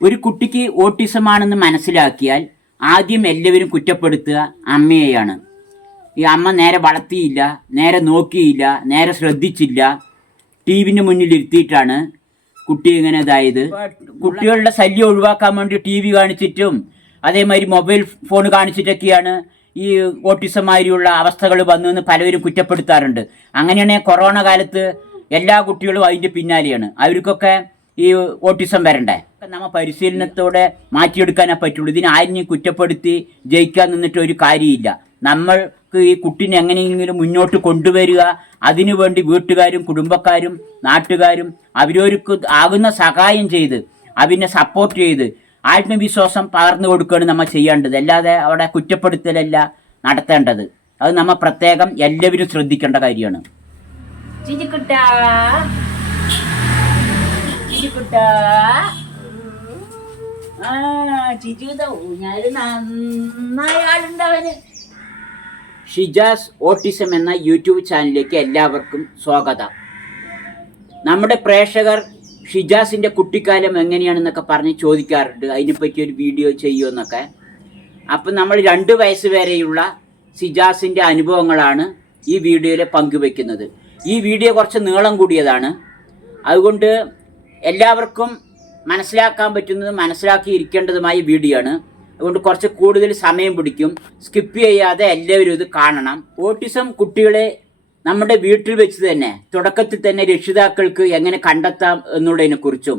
ഒരു കുട്ടിക്ക് ഓട്ടിസം ആണെന്ന് മനസ്സിലാക്കിയാൽ ആദ്യം എല്ലാവരും കുറ്റപ്പെടുത്തുക അമ്മയെയാണ്. ഈ അമ്മ നേരെ വളർത്തിയില്ല നേരെ നോക്കിയില്ല നേരെ ശ്രദ്ധിച്ചില്ല. ടി വിന്റെ മുന്നിൽ ഇരുത്തിയിട്ടാണ് കുട്ടി ഇങ്ങനെ ഇതായത്. കുട്ടികളുടെ ശല്യം ഒഴിവാക്കാൻ വേണ്ടി ടി വി കാണിച്ചിട്ടും അതേമാതിരി മൊബൈൽ ഫോൺ കാണിച്ചിട്ടൊക്കെയാണ് ഈ ഓട്ടിസം മാതിരിയുള്ള അവസ്ഥകൾ വന്നതെന്ന് പലവരും കുറ്റപ്പെടുത്താറുണ്ട്. അങ്ങനെയാണെങ്കിൽ കൊറോണ കാലത്ത് എല്ലാ കുട്ടികളും അതിന്റെ പിന്നാലെയാണ്. അവർക്കൊക്കെ ഈ ഓട്ടിസം വരണ്ടേ? നമ്മ പരിശീലനത്തോടെ മാറ്റിയെടുക്കാനേ പറ്റുള്ളൂ. ഇതിനെ ആരെയും കുറ്റപ്പെടുത്തി ജയിക്കാൻ നിന്നിട്ട് ഒരു കാര്യമില്ല. നമ്മൾക്ക് ഈ കുട്ടീനെ എങ്ങനെയെങ്കിലും മുന്നോട്ട് കൊണ്ടുവരിക. അതിനുവേണ്ടി വീട്ടുകാരും കുടുംബക്കാരും നാട്ടുകാരും അവരോർക്ക് ആകുന്ന സഹായം ചെയ്ത് അവനെ സപ്പോർട്ട് ചെയ്ത് ആത്മവിശ്വാസം പകർന്നു കൊടുക്കുകയാണ് നമ്മൾ ചെയ്യേണ്ടത്. അല്ലാതെ അവിടെ കുറ്റപ്പെടുത്തലല്ല നടത്തേണ്ടത്. അത് നമ്മൾ പ്രത്യേകം എല്ലാവരും ശ്രദ്ധിക്കേണ്ട കാര്യമാണ്. ചിരിക്കുട്ടാ ചിരിക്കുട്ടാ ആ ഷിജാസ് ഓട്ടിസം എന്ന യൂട്യൂബ് ചാനലിലേക്ക് എല്ലാവർക്കും സ്വാഗതം. നമ്മുടെ പ്രേക്ഷകർ ഷിജാസിന്റെ കുട്ടിക്കാലം എങ്ങനെയാണെന്നൊക്കെ പറഞ്ഞ് ചോദിക്കാറുണ്ട്. അതിനെപ്പറ്റി ഒരു വീഡിയോ ചെയ്യുമെന്നൊക്കെ അപ്പം നമ്മൾ രണ്ട് വയസ്സ് വരെയുള്ള ഷിജാസിന്റെ അനുഭവങ്ങളാണ് ഈ വീഡിയോയിൽ പങ്കുവെക്കുന്നത് ഈ വീഡിയോ കുറച്ച് നീളം കൂടിയതാണ്. അതുകൊണ്ട് എല്ലാവർക്കും മനസ്സിലാക്കാൻ പറ്റുന്നതും മനസ്സിലാക്കിയിരിക്കേണ്ടതുമായ വീഡിയോ ആണ്. അതുകൊണ്ട് കുറച്ച് കൂടുതൽ സമയം പിടിക്കും. സ്കിപ്പ് ചെയ്യാതെ എല്ലാവരും ഇത് കാണണം. ഓട്ടിസം കുട്ടികളെ നമ്മുടെ വീട്ടിൽ വെച്ച് തന്നെ തുടക്കത്തിൽ തന്നെ രക്ഷിതാക്കൾക്ക് എങ്ങനെ കണ്ടെത്താം എന്നുള്ളതിനെ കുറിച്ചും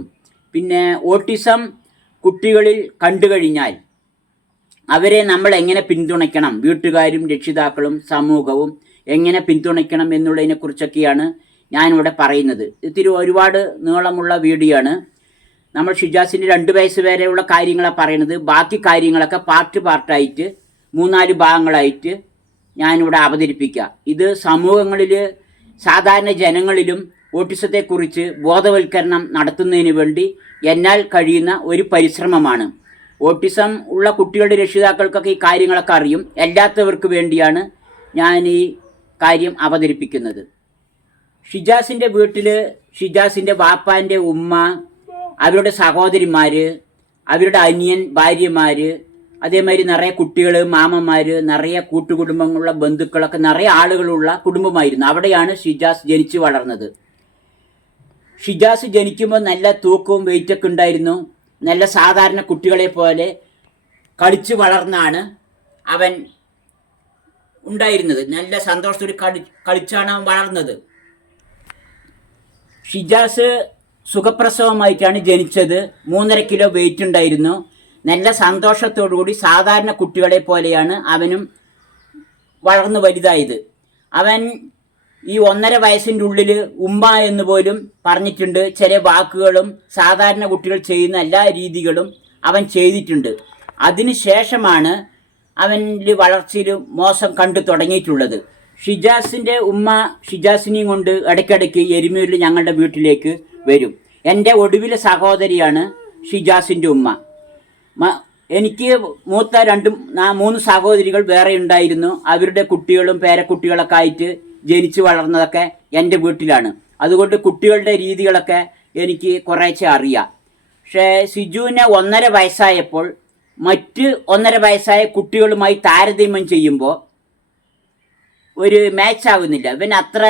പിന്നെ ഓട്ടിസം കുട്ടികളിൽ കണ്ടു കഴിഞ്ഞാൽ അവരെ നമ്മൾ എങ്ങനെ പിന്തുണയ്ക്കണം? വീട്ടുകാരും രക്ഷിതാക്കളും സമൂഹവും എങ്ങനെ പിന്തുണയ്ക്കണം എന്നുള്ളതിനെ കുറിച്ചൊക്കെയാണ് ഞാനിവിടെ പറയുന്നത്. ഇത്തിരി ഒരുപാട് നീളമുള്ള വീഡിയോ ആണ്. നമ്മൾ ഷിജാസിന്റെ രണ്ട് വയസ്സ് വരെയുള്ള കാര്യങ്ങളാണ് പറയുന്നത് ബാക്കി കാര്യങ്ങളൊക്കെ പാർട്ട് പാർട്ടായിട്ട് മൂന്നാൽ ഭാഗങ്ങളായിട്ട് ഞാനിവിടെ അവതരിപ്പിക്കുക ഇത് സമൂഹങ്ങളിൽ സാധാരണ ജനങ്ങളിലും ഓട്ടിസത്തെക്കുറിച്ച് ബോധവൽക്കരണം നടത്തുന്നതിന് വേണ്ടി എന്നാൽ കഴിയുന്ന ഒരു പരിശ്രമമാണ്. ഓട്ടിസം ഉള്ള കുട്ടികളുടെ രക്ഷിതാക്കൾക്കൊക്കെ ഈ കാര്യങ്ങളൊക്കെ അറിയും. അല്ലാത്തവർക്ക് വേണ്ടിയാണ് ഞാൻ ഈ കാര്യം അവതരിപ്പിക്കുന്നത്. ഷിജാസിന്റെ വീട്ടിൽ ഷിജാസിന്റെ വാപ്പാന്റെ ഉമ്മ അവരുടെ സഹോദരിമാർ അവരുടെ അനിയൻ ഭാര്യമാർ അതേമാതിരി നിറയെ കുട്ടികൾ മാമന്മാർ നിറയെ കൂട്ടുകുടുംബങ്ങളുള്ള ബന്ധുക്കളൊക്കെ നിറയെ ആളുകളുള്ള കുടുംബമായിരുന്നു. അവിടെയാണ് ഷിജാസ് ജനിച്ചു വളർന്നത്. ഷിജാസ് ജനിക്കുമ്പോൾ നല്ല തൂക്കവും വെയിറ്റൊക്കെ ഉണ്ടായിരുന്നു. നല്ല സാധാരണ കുട്ടികളെ പോലെ കളിച്ചു വളർന്നാണ് അവൻ ഉണ്ടായിരുന്നത്. നല്ല സന്തോഷത്തോടെ കളി കളിച്ചാണ് അവൻ വളർന്നത്. ഷിജാസ് സുഖപ്രസവമായിട്ടാണ് ജനിച്ചത്. മൂന്നര കിലോ വെയിറ്റ് ഉണ്ടായിരുന്നു. നല്ല സന്തോഷത്തോടു കൂടി സാധാരണ കുട്ടികളെ പോലെയാണ് അവനും വളർന്നു വലുതായത്. അവൻ ഈ ഒന്നര വയസ്സിന്റെ ഉള്ളിൽ ഉമ്മ എന്ന് പോലും പറഞ്ഞിട്ടുണ്ട്. ചില വാക്കുകളും സാധാരണ കുട്ടികൾ ചെയ്യുന്ന എല്ലാ രീതികളും അവൻ ചെയ്തിട്ടുണ്ട്. അതിനുശേഷമാണ് ശേഷമാണ് അവന്റെ വളർച്ചയിൽ മോശം കണ്ടു തുടങ്ങിയിട്ടുള്ളത്. ഷിജാസിന്റെ ഉമ്മ ഷിജാസിനെയും കൊണ്ട് ഇടയ്ക്കിടയ്ക്ക് എരുമൂരിൽ ഞങ്ങളുടെ വീട്ടിലേക്ക് വരും. എന്റെ ഒടുവിലെ സഹോദരിയാണ് ഷിജാസിന്റെ ഉമ്മ. എനിക്ക് മൂത്ത രണ്ടും മൂന്ന് സഹോദരികൾ വേറെ ഉണ്ടായിരുന്നു. അവരുടെ കുട്ടികളും പേരക്കുട്ടികളൊക്കെ ആയിട്ട് ജനിച്ചു വളർന്നതൊക്കെ എന്റെ വീട്ടിലാണ്. അതുകൊണ്ട് കുട്ടികളുടെ രീതികളൊക്കെ എനിക്ക് കുറേശ്ശെ അറിയാം. പക്ഷേ സിജുവിനെ ഒന്നര വയസ്സായപ്പോൾ മറ്റ് ഒന്നര വയസ്സായ കുട്ടികളുമായി താരതമ്യം ചെയ്യുമ്പോൾ ഒരു മാച്ച് ആകുന്നില്ല ഇവൻ അത്ര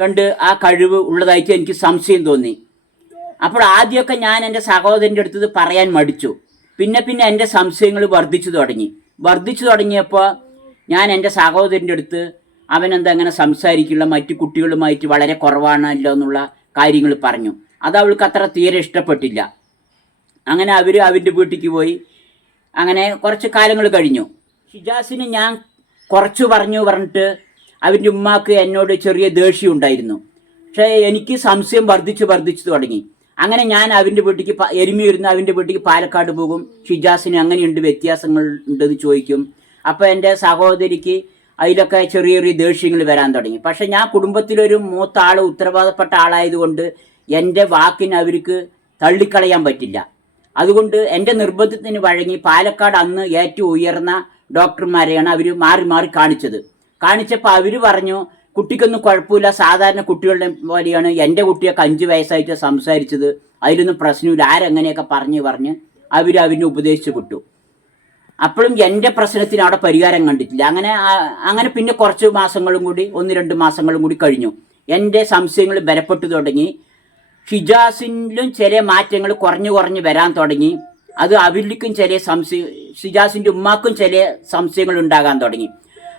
കണ്ട് ആ കഴിവ് ഉള്ളതായിട്ട് എനിക്ക് സംശയം തോന്നി. അപ്പോൾ ആദ്യമൊക്കെ ഞാൻ എന്റെ സഹോദരന്റെ അടുത്ത് പറയാൻ മടിച്ചു. പിന്നെ പിന്നെ എന്റെ സംശയങ്ങൾ വർദ്ധിച്ചു തുടങ്ങി. വർദ്ധിച്ചു തുടങ്ങിയപ്പോൾ ഞാൻ എന്റെ സഹോദരന്റെ അടുത്ത് അവനെന്താ അങ്ങനെ സംസാരിക്കില്ല മറ്റു കുട്ടികളുമായിട്ട് വളരെ കുറവാണല്ലോ എന്നുള്ള കാര്യങ്ങൾ പറഞ്ഞു. അത് അവൾക്ക് അത്ര തീരെ ഇഷ്ടപ്പെട്ടില്ല. അങ്ങനെ അവർ അവന്റെ വീട്ടിലേക്ക് പോയി. അങ്ങനെ കുറച്ച് കാലങ്ങൾ കഴിഞ്ഞു. ഷിജാസിന് ഞാൻ കുറച്ച് പറഞ്ഞു പറഞ്ഞിട്ട് അവന്റെ ഉമ്മാക്ക് എന്നോട് ചെറിയ ദേഷ്യം ഉണ്ടായിരുന്നു. പക്ഷേ എനിക്ക് സംശയം വർദ്ധിച്ച് വർദ്ധിച്ചു തുടങ്ങി. അങ്ങനെ ഞാൻ അവന്റെ വീട്ടിലേക്ക് എരുമിയിരുന്ന് അവന്റെ വീട്ടിലേക്ക് പാലക്കാട് പോകും. ഷിജാസിന് അങ്ങനെയുണ്ട് വ്യത്യാസങ്ങൾ ഉണ്ടെന്ന് ചോദിക്കും. അപ്പോൾ എന്റെ സഹോദരിക്ക് അതിലൊക്കെ ചെറിയ ചെറിയ ദേഷ്യങ്ങൾ വരാൻ തുടങ്ങി. പക്ഷെ ഞാൻ കുടുംബത്തിലൊരു മൂത്ത ആൾ ഉത്തരവാദപ്പെട്ട ആളായതുകൊണ്ട് എന്റെ വാക്കിന് അവർക്ക് തള്ളിക്കളയാൻ പറ്റില്ല. അതുകൊണ്ട് എന്റെ നിർബന്ധത്തിന് വഴങ്ങി പാലക്കാട് അന്ന് ഏറ്റവും ഉയർന്ന ഡോക്ടർമാരെയാണ് അവർ മാറി മാറി കാണിച്ചത്. കാണിച്ചപ്പോൾ അവർ പറഞ്ഞു കുട്ടിക്കൊന്നും കുഴപ്പമില്ല. സാധാരണ കുട്ടികളുടെ പോലെയാണ് എന്റെ കുട്ടിയൊക്കെ അഞ്ച് വയസ്സായിട്ട് സംസാരിച്ചത്. അതിലൊന്നും പ്രശ്നമില്ല. ആരെങ്ങനെയൊക്കെ പറഞ്ഞ് പറഞ്ഞ് അവർ അവനെ ഉപദേശിച്ചു വിട്ടു. അപ്പോഴും എന്റെ പ്രശ്നത്തിന് അവിടെ പരിഹാരം കണ്ടിട്ടില്ല. അങ്ങനെ അങ്ങനെ പിന്നെ കുറച്ച് മാസങ്ങളും കൂടി ഒന്ന് രണ്ട് മാസങ്ങളും കൂടി കഴിഞ്ഞു. എന്റെ സംശയങ്ങൾ ബലപ്പെട്ടു തുടങ്ങി. ഷിജാസിലും ചില മാറ്റങ്ങൾ കുറഞ്ഞു കുറഞ്ഞ് വരാൻ തുടങ്ങി. അത് അവരിലേക്കും ചില സംശയം ഷിജാസിന്റെ ഉമ്മാക്കും ചില സംശയങ്ങൾ ഉണ്ടാകാൻ തുടങ്ങി.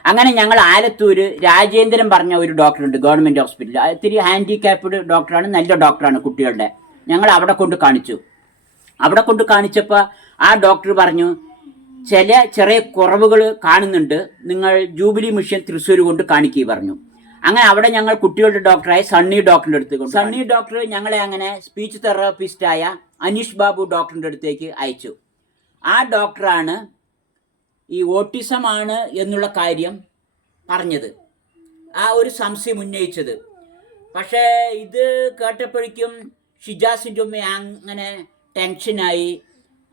അങ്ങനെ ഞങ്ങൾ ആലത്തൂര് രാജേന്ദ്രൻ പറഞ്ഞ ഒരു ഡോക്ടറുണ്ട് ഗവൺമെന്റ് ഹോസ്പിറ്റലിൽ ഇത്തിരി ഹാൻഡിക്യാപ്ഡ് ഡോക്ടറാണ് നല്ല ഡോക്ടറാണ് കുട്ടികളുടെ. ഞങ്ങൾ അവിടെ കൊണ്ട് കാണിച്ചു. അവിടെ കൊണ്ട് കാണിച്ചപ്പോൾ ആ ഡോക്ടർ പറഞ്ഞു ചില ചെറിയ കുറവുകൾ കാണുന്നുണ്ട്. നിങ്ങൾ ജൂബിലി മിഷൻ തൃശ്ശൂർ കൊണ്ട് കാണിക്കുക പറഞ്ഞു. അങ്ങനെ അവിടെ ഞങ്ങൾ കുട്ടികളുടെ ഡോക്ടറായ സണ്ണി ഡോക്ടറിന്റെ അടുത്ത് കൊണ്ട് സണ്ണി ഡോക്ടർ ഞങ്ങളെ അങ്ങനെ സ്പീച്ച് തെറാപ്പിസ്റ്റായ അനീഷ് ബാബു ഡോക്ടറിന്റെ അടുത്തേക്ക് അയച്ചു. ആ ഡോക്ടറാണ് ഈ ഓട്ടിസമാണ് എന്നുള്ള കാര്യം പറഞ്ഞത്. ആ ഒരു സംശയം ഉന്നയിച്ചത്. പക്ഷേ ഇത് കേട്ടപ്പോഴേക്കും ഷിജാസിന്റെ ഉമ്മ അങ്ങനെ ടെൻഷനായി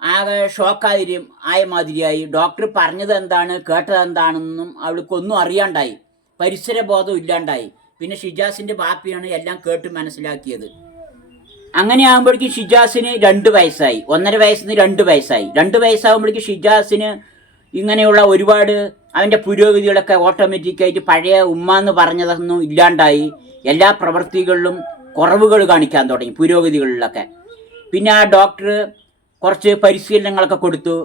ആകെ ഷോക്കായി ആയ മാതിരിയായി. ഡോക്ടർ പറഞ്ഞത് എന്താണ് കേട്ടത് എന്താണെന്നും അവൾക്കൊന്നും അറിയാണ്ടായി. പരിസര ബോധം ഇല്ലാണ്ടായി. പിന്നെ ഷിജാസിന്റെ ബാപ്പിയാണ് എല്ലാം കേട്ട് മനസ്സിലാക്കിയത്. അങ്ങനെ ആകുമ്പോഴേക്കും ഷിജാസിന് രണ്ട് വയസ്സായി. ഒന്നര വയസ്സിന് രണ്ട് വയസ്സായി. രണ്ട് വയസ്സാകുമ്പോഴേക്കും ഷിജാസിന് ഇങ്ങനെയുള്ള ഒരുപാട് അവന്റെ പുരോഗതികളൊക്കെ ഓട്ടോമാറ്റിക്കായിട്ട് പഴയ ഉമ്മ എന്ന് പറഞ്ഞതൊന്നും ഇല്ലാണ്ടായി എല്ലാ പ്രവൃത്തികളിലും കുറവുകൾ കാണിക്കാൻ തുടങ്ങി പുരോഗതികളിലൊക്കെ. പിന്നെ ആ ഡോക്ടർ കുറച്ച് പരിശീലനങ്ങളൊക്കെ കൊടുത്തു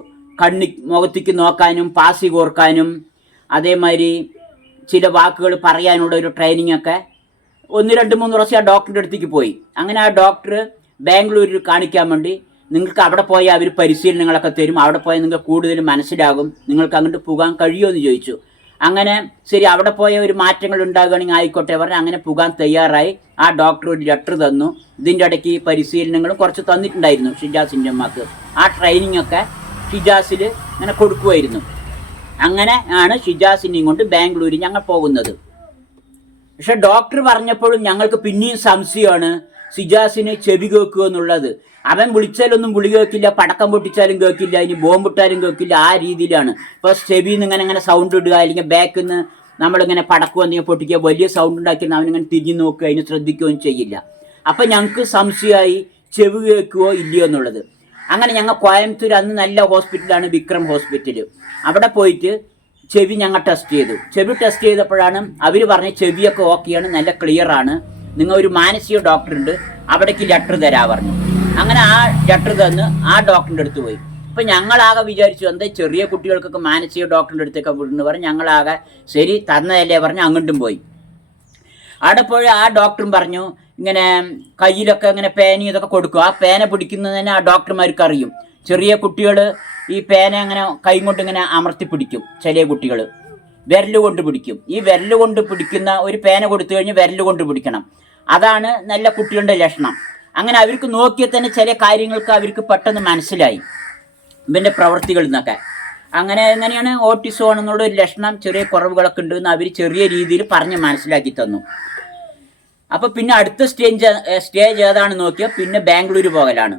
കണ്ണി മുഖത്തേക്ക് നോക്കാനും പാസി കോർക്കാനും അതേമാതിരി ചില വാക്കുകൾ പറയാനുള്ള ഒരു ട്രെയിനിങ് ഒക്കെ ഒന്ന് രണ്ട് മൂന്ന് പ്രാവശ്യം ആ ഡോക്ടറുടെ അടുത്തേക്ക് പോയി. അങ്ങനെ ആ ഡോക്ടർ ബാംഗ്ലൂരിൽ കാണിക്കാൻ വേണ്ടി നിങ്ങൾക്ക് അവിടെ പോയാൽ അവർ പരിശീലനങ്ങളൊക്കെ തരും. അവിടെ പോയാൽ നിങ്ങൾക്ക് കൂടുതൽ മനസ്സിലാകും. നിങ്ങൾക്ക് അങ്ങോട്ട് പോകാൻ കഴിയുമോ എന്ന് ചോദിച്ചു. അങ്ങനെ ശരി അവിടെ പോയ ഒരു മാറ്റങ്ങൾ ഉണ്ടാകുകയാണെങ്കിൽ ആയിക്കോട്ടെ പറഞ്ഞ് അങ്ങനെ പോകാൻ തയ്യാറായി. ആ ഡോക്ടർ ഒരു ലെറ്റർ തന്നു. ഇതിന്റെ ഇടയ്ക്ക് പരിശീലനങ്ങളും കുറച്ച് തന്നിട്ടുണ്ടായിരുന്നു ഷിജാസിന്റെ അമ്മയ്ക്ക് ആ ട്രെയിനിങ് ഒക്കെ ഷിജാസിൽ ഇങ്ങനെ കൊടുക്കുമായിരുന്നു അങ്ങനെ ആണ് ഷിജാസിനെയും കൊണ്ട് ബാംഗ്ലൂരിൽ ഞങ്ങൾ പോകുന്നത്. പക്ഷെ ഡോക്ടർ പറഞ്ഞപ്പോഴും ഞങ്ങൾക്ക് പിന്നെയും സംശയമാണ്. സിജാസിന് ചെവി കേൾക്കുക എന്നുള്ളത്. അവൻ വിളിച്ചാലൊന്നും വിളി കേൾക്കില്ല പടക്കം പൊട്ടിച്ചാലും കേൾക്കില്ല ഇനി ബോംബിട്ടാലും കേൾക്കില്ല ആ രീതിയിലാണ്. ഇപ്പോൾ ചെവിയിൽ നിന്ന് ഇങ്ങനെ ഇങ്ങനെ സൗണ്ട് ഇടുക അല്ലെങ്കിൽ ബാക്കിൽ നിന്ന് നമ്മളിങ്ങനെ പടക്കുക എന്തെങ്കിലും പൊട്ടിക്കുക വലിയ സൗണ്ട് ഉണ്ടാക്കിയാൽ അവനിങ്ങനെ തിരിഞ്ഞു നോക്കുക അതിന് ശ്രദ്ധിക്കുകയും ചെയ്യില്ല. അപ്പം ഞങ്ങൾക്ക് സംശയമായി ചെവി കേൾക്കുകയോ ഇല്ലയോ എന്നുള്ളത്. അങ്ങനെ ഞങ്ങൾ കോയമ്പത്തൂർ അന്ന് നല്ല ഹോസ്പിറ്റലാണ് വിക്രം ഹോസ്പിറ്റൽ അവിടെ പോയിട്ട് ചെവി ഞങ്ങൾ ടെസ്റ്റ് ചെയ്തു. ചെവി ടെസ്റ്റ് ചെയ്തപ്പോഴാണ് അവർ പറഞ്ഞ ചെവിയൊക്കെ ഓക്കെയാണ് നല്ല ക്ലിയർ ആണ്. നിങ്ങൾ ഒരു മാനസിക ഡോക്ടർ ഉണ്ട് അവിടേക്ക് ലെറ്റർ തരാ പറഞ്ഞു. അങ്ങനെ ആ ലെറ്റർ തന്ന് ആ ഡോക്ടറിന്റെ അടുത്ത് പോയി. ഇപ്പം ഞങ്ങളാകെ വിചാരിച്ചു എന്താ ചെറിയ കുട്ടികൾക്കൊക്കെ മാനസിക ഡോക്ടറിന്റെ അടുത്തൊക്കെ വിടുന്നു പറഞ്ഞ് ഞങ്ങളാകെ ശരി തന്നതല്ലേ പറഞ്ഞ് അങ്ങോട്ടും പോയി. അവിടെ പോയി ആ ഡോക്ടറും പറഞ്ഞു ഇങ്ങനെ കയ്യിലൊക്കെ ഇങ്ങനെ പേന ഇതൊക്കെ കൊടുക്കും. ആ പേന പിടിക്കുന്നതിന് ആ ഡോക്ടർമാർക്ക് അറിയും. ചെറിയ കുട്ടികൾ ഈ പേന അങ്ങനെ കൈ കൊണ്ട് ഇങ്ങനെ അമർത്തി പിടിക്കും ചെറിയ കുട്ടികൾ വിരൽ കൊണ്ട് പിടിക്കും. ഈ വിരൽ കൊണ്ട് പിടിക്കുന്ന ഒരു പേന കൊടുത്തു കഴിഞ്ഞ് വിരൽ കൊണ്ട് പിടിക്കണം. അതാണ് നല്ല കുട്ടികളുടെ ലക്ഷണം. അങ്ങനെ അവർക്ക് നോക്കിയാൽ തന്നെ ചില കാര്യങ്ങൾക്ക് അവർക്ക് പെട്ടെന്ന് മനസ്സിലായി. ഇവന്റെ പ്രവൃത്തികളിൽ നിന്നൊക്കെ. അങ്ങനെ എങ്ങനെയാണ് ഓട്ടിസം ആണെന്നുള്ള ഒരു ലക്ഷണം ചെറിയ കുറവുകളൊക്കെ ഉണ്ടെന്ന് അവർ ചെറിയ രീതിയിൽ പറഞ്ഞ് മനസ്സിലാക്കി തന്നു. അപ്പോൾ പിന്നെ അടുത്ത സ്റ്റേജ് സ്റ്റേജ് ഏതാണ് നോക്കിയാൽ പിന്നെ ബാംഗ്ലൂർ പോകലാണ്.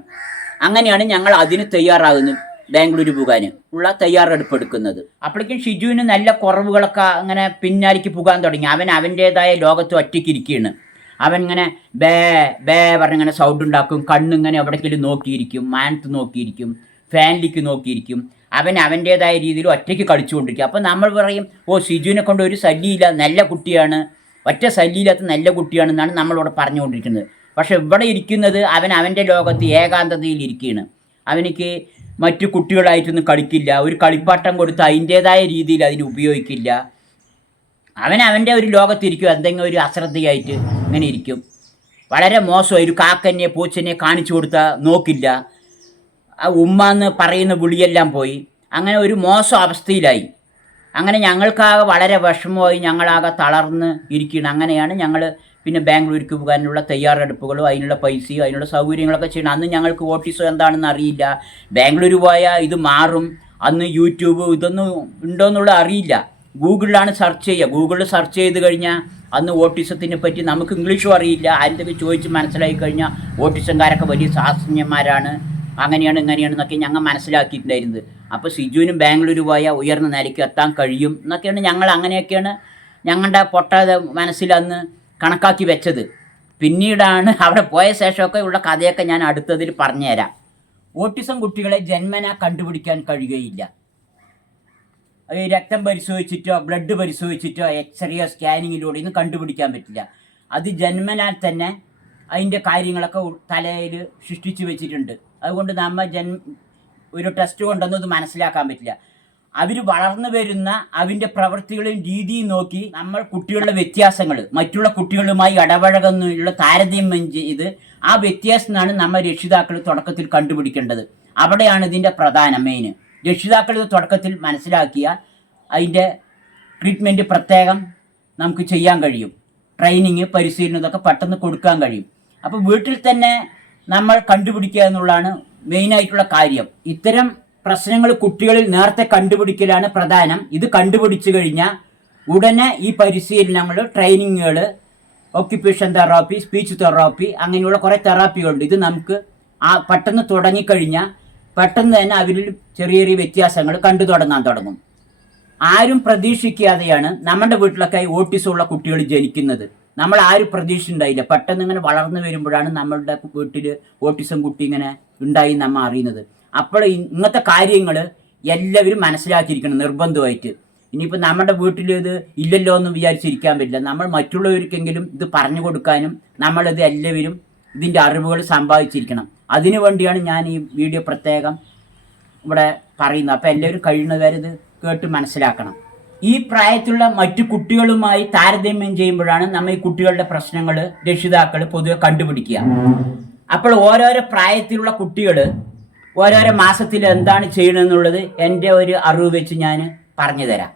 അങ്ങനെയാണ് ഞങ്ങൾ അതിന് തയ്യാറാകുന്നത് ബാംഗ്ലൂർ പോകാൻ ഉള്ള തയ്യാറെടുപ്പ് എടുക്കുന്നത്. അപ്പോഴേക്കും ഷിജുവിന് നല്ല കുറവുകളൊക്കെ അങ്ങനെ പിന്നാലിക്ക് പോകാൻ തുടങ്ങി. അവൻ അവന്റേതായ ലോകത്ത് ഒറ്റയ്ക്കിരിക്കുകയാണ് അവൻ ഇങ്ങനെ ബേ ബേ പറഞ്ഞിങ്ങനെ സൗണ്ട് ഉണ്ടാക്കും കണ്ണിങ്ങനെ എവിടെക്കെങ്കിലും നോക്കിയിരിക്കും മാനത്ത് നോക്കിയിരിക്കും ഫാനിലേക്ക് നോക്കിയിരിക്കും. അവൻ അവന്റേതായ രീതിയിൽ ഒറ്റയ്ക്ക് കളിച്ചുകൊണ്ടിരിക്കും. അപ്പോൾ നമ്മൾ പറയും ഓ ഷിജുവിനെ കൊണ്ട് ഒരു ശല്യമില്ല നല്ല കുട്ടിയാണ്. ഒറ്റ ശല്യമില്ലാത്ത നല്ല കുട്ടിയാണെന്നാണ് നമ്മളിവിടെ പറഞ്ഞുകൊണ്ടിരിക്കുന്നത്. പക്ഷേ ഇവിടെ ഇരിക്കുന്നത് അവൻ അവന്റെ ലോകത്ത് ഏകാന്തതയിൽ ഇരിക്കുകയാണ്. അവനിക്ക് മറ്റു കുട്ടികളായിട്ടൊന്നും കളിക്കില്ല. ഒരു കളിപ്പാട്ടം കൊടുത്ത് അതിന്റേതായ രീതിയിൽ അതിന് ഉപയോഗിക്കില്ല. അവൻ അവന്റെ ഒരു ലോകത്തിരിക്കും എന്തെങ്കിലും ഒരു അശ്രദ്ധയായിട്ട് ഇങ്ങനെ ഇരിക്കും. വളരെ മോശം ഒരു കാക്കനെ പൂച്ചനെ കാണിച്ചു കൊടുത്താൽ നോക്കില്ല. ആ ഉമ്മ എന്ന് പറയുന്ന വിളിയെല്ലാം പോയി. അങ്ങനെ ഒരു മോശം അവസ്ഥയിലായി. അങ്ങനെ ഞങ്ങൾക്കാകെ വളരെ വിഷമമായി ഞങ്ങളാകെ തളർന്ന് ഇരിക്കണം അങ്ങനെയാണ് ഞങ്ങൾ പിന്നെ ബാംഗ്ലൂർക്ക് പോകാനുള്ള തയ്യാറെടുപ്പുകളും അതിനുള്ള പൈസയും അതിനുള്ള സൗകര്യങ്ങളൊക്കെ ചെയ്യണം അന്ന് ഞങ്ങൾക്ക് ഓട്ടീസോ എന്താണെന്ന് അറിയില്ല. ബാംഗ്ലൂർ പോയാൽ ഇത് മാറും. അന്ന് യൂട്യൂബ് ഇതൊന്നും ഉണ്ടോ അറിയില്ല. ഗൂഗിളിലാണ് സെർച്ച് ചെയ്യുക. ഗൂഗിളിൽ സെർച്ച് ചെയ്ത് കഴിഞ്ഞാൽ അന്ന് ഓട്ടിസത്തിനെ പറ്റി നമുക്ക് ഇംഗ്ലീഷും അറിയില്ല. ആരെന്തൊക്കെ ചോദിച്ച് മനസ്സിലാക്കി കഴിഞ്ഞാൽ ഓട്ടിസംകാരൊക്കെ വലിയ ശാസ്ത്രജ്ഞന്മാരാണ് അങ്ങനെയാണ് ഇങ്ങനെയാണെന്നൊക്കെ ഞങ്ങൾ മനസ്സിലാക്കിയിട്ടുണ്ടായിരുന്നത്. അപ്പോൾ സിജുവിനും ബാംഗ്ലൂർ പോയാൽ ഉയർന്ന നിലയ്ക്ക് എത്താൻ കഴിയും എന്നൊക്കെയാണ് ഞങ്ങൾ അങ്ങനെയൊക്കെയാണ് ഞങ്ങളുടെ പൊട്ട മനസ്സിൽ അന്ന് കണക്കാക്കി വെച്ചത്. പിന്നീടാണ് അവിടെ പോയ ശേഷമൊക്കെ ഉള്ള കഥയൊക്കെ ഞാൻ അടുത്തതിൽ പറഞ്ഞുതരാം. ഓട്ടിസം കുട്ടികളെ ജന്മന കണ്ടുപിടിക്കാൻ കഴിയുകയില്ല. രക്തം പരിശോധിച്ചിട്ടോ ബ്ലഡ് പരിശോധിച്ചിട്ടോ എക്സ്റേയോ സ്കാനിങ്ങിലൂടെ ഒന്നും കണ്ടുപിടിക്കാൻ പറ്റില്ല. അത് ജന്മനാൽ തന്നെ അതിന്റെ കാര്യങ്ങളൊക്കെ തലയിൽ സൃഷ്ടിച്ചു വെച്ചിട്ടുണ്ട്. അതുകൊണ്ട് നമ്മൾ ജൻ ഒരു ടെസ്റ്റ് കൊണ്ടൊന്നും ഇത് മനസ്സിലാക്കാൻ പറ്റില്ല. അവർ വളർന്നു വരുന്ന അവന്റെ പ്രവൃത്തികളും രീതിയും നോക്കി നമ്മൾ കുട്ടികളുടെ വ്യത്യാസങ്ങൾ മറ്റുള്ള കുട്ടികളുമായി ഇടപഴകുന്നുള്ള താരതമ്യം ചെയ്ത് ആ വ്യത്യാസമാണ് നമ്മൾ രക്ഷിതാക്കൾ തുടക്കത്തിൽ കണ്ടുപിടിക്കേണ്ടത്. അവിടെയാണ് ഇതിന്റെ പ്രധാന മെയിൻ രക്ഷിതാക്കൾ ഇത് തുടക്കത്തിൽ മനസ്സിലാക്കിയ അതിന്റെ ട്രീറ്റ്മെന്റ് പ്രത്യേകം നമുക്ക് ചെയ്യാൻ കഴിയും. ട്രെയിനിങ് പരിശീലനം ഇതൊക്കെ പെട്ടെന്ന് കൊടുക്കാൻ കഴിയും. അപ്പോൾ വീട്ടിൽ തന്നെ നമ്മൾ കണ്ടുപിടിക്കുക എന്നുള്ളതാണ് മെയിനായിട്ടുള്ള കാര്യം. ഇത്തരം പ്രശ്നങ്ങൾ കുട്ടികളിൽ നേരത്തെ കണ്ടുപിടിക്കലാണ് പ്രധാനം. ഇത് കണ്ടുപിടിച്ചു കഴിഞ്ഞാൽ ഉടനെ ഈ പരിശീലനങ്ങൾ ട്രെയിനിങ്ങുകൾ ഓക്യുപ്പേഷൻ തെറാപ്പി സ്പീച്ച് തെറാപ്പി അങ്ങനെയുള്ള കുറേ തെറാപ്പികളുണ്ട് ഇത് നമുക്ക് ആ പെട്ടെന്ന് തുടങ്ങിക്കഴിഞ്ഞാൽ പെട്ടെന്ന് തന്നെ അവരിൽ ചെറിയ ചെറിയ വ്യത്യാസങ്ങൾ കണ്ടു തുടങ്ങാൻ തുടങ്ങും. ആരും പ്രതീക്ഷിക്കാതെയാണ് നമ്മുടെ വീട്ടിലൊക്കെ ഓട്ടിസുള്ള കുട്ടികൾ ജനിക്കുന്നത്. നമ്മൾ ആരും പ്രതീക്ഷ ഉണ്ടായില്ല പെട്ടെന്ന് ഇങ്ങനെ വളർന്നു വരുമ്പോഴാണ് നമ്മളുടെ വീട്ടിൽ ഓട്ടിസം കുട്ടി ഇങ്ങനെ ഉണ്ടായി നമ്മൾ അറിയുന്നത്. അപ്പോൾ ഇങ്ങനത്തെ കാര്യങ്ങൾ എല്ലാവരും മനസ്സിലാക്കിയിരിക്കണം നിർബന്ധമായിട്ട്. ഇനിയിപ്പോൾ നമ്മുടെ വീട്ടിൽ ഇത് ഇല്ലല്ലോ എന്ന് വിചാരിച്ചിരിക്കാൻ പറ്റില്ല. നമ്മൾ മറ്റുള്ളവർക്കെങ്കിലും ഇത് പറഞ്ഞു കൊടുക്കാനും നമ്മളിത് എല്ലാവരും ഇതിന്റെ അറിവുകൾ സമ്പാദിച്ചിരിക്കണം അതിനു വേണ്ടിയാണ് ഞാൻ ഈ വീഡിയോ പ്രത്യേകം ഇവിടെ പറയുന്നത്. അപ്പോൾ എല്ലാവരും കഴിയുന്നവരെ ഇത് കേട്ട് മനസ്സിലാക്കണം. ഈ പ്രായത്തിലുള്ള മറ്റു കുട്ടികളുമായി താരതമ്യം ചെയ്യുമ്പോഴാണ് നമ്മൾ ഈ കുട്ടികളുടെ പ്രശ്നങ്ങൾ രക്ഷിതാക്കൾ പൊതുവെ കണ്ടുപിടിക്കുക. അപ്പോൾ ഓരോരോ പ്രായത്തിലുള്ള കുട്ടികൾ ഓരോരോ മാസത്തിൽ എന്താണ് ചെയ്യണമെന്നുള്ളത് എന്റെ ഒരു അറിവ് വെച്ച് ഞാൻ പറഞ്ഞു തരാം.